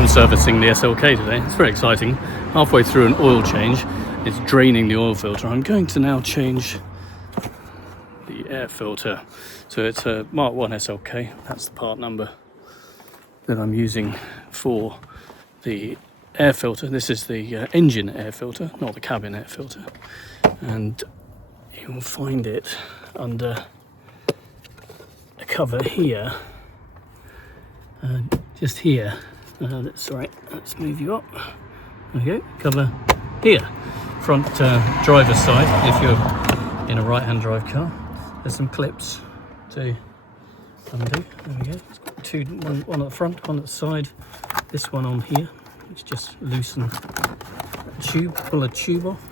I'm servicing the SLK today. It's very exciting. Halfway through an oil change, it's draining the oil filter. I'm going to now change the air filter. So it's a Mark 1 SLK. That's the part number that I'm using for the air filter. This is the engine air filter, not the cabin air filter. And you will find it under a cover here. Just here. That's right. Let's move you up. There we go. Cover here. Front driver's side. If you're in a right-hand drive car, there's some clips to undo. There we go. It's got two. One at the front, one at the side. This one on here. It's just loosen a tube. Pull a tube off.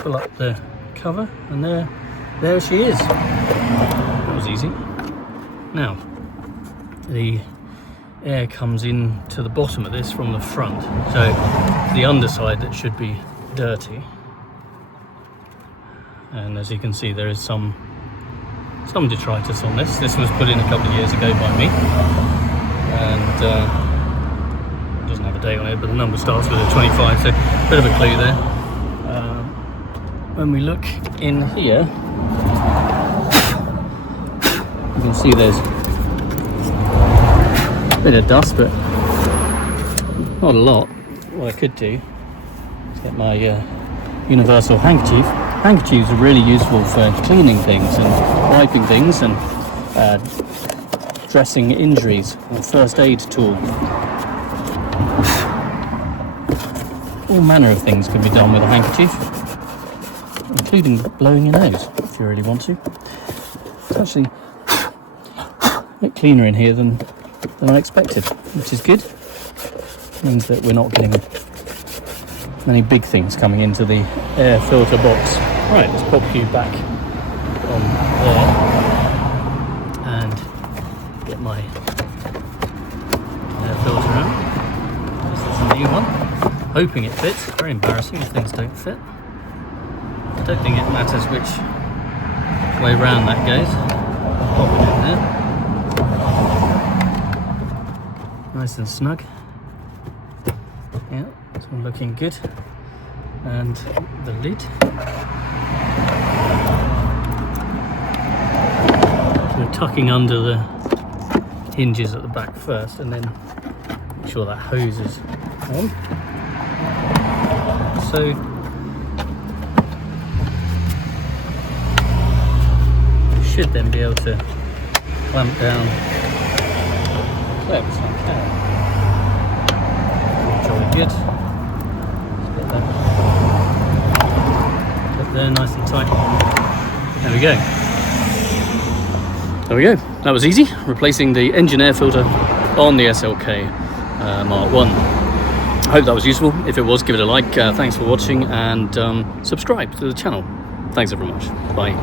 Pull up the cover, and there she is. That was easy. Now, the air comes in to the bottom of this from the front, so the underside that should be dirty, and as you can see there is some detritus on this. This was put in a couple of years ago by me, and it doesn't have a date on it, but the number starts with a 25, so a bit of a clue there. When we look in here, you can see there's bit of dust, but not a lot. What I could do is get my universal handkerchief. Handkerchiefs are really useful for cleaning things and wiping things and dressing injuries. A first aid tool. All manner of things can be done with a handkerchief, including blowing your nose if you really want to. It's actually a bit cleaner in here than I expected, which is good. Means that we're not getting many big things coming into the air filter box. Right, let's pop you back on there and get my air filter out. This is a new one. Hoping it fits. Very embarrassing if things don't fit. I don't think it matters which way round that goes. Pop it in there. Nice and snug. Yeah, it's all looking good. And the lid. We're tucking under the hinges at the back first, and then make sure that hose is on. So we should then be able to clamp down clips. Okay. Jolly good. Get there nice and tight. There we go. There we go. That was easy. Replacing the engine air filter on the SLK Mark 1. I hope that was useful. If it was, give it a like. Thanks for watching, and subscribe to the channel. Thanks very much. Bye.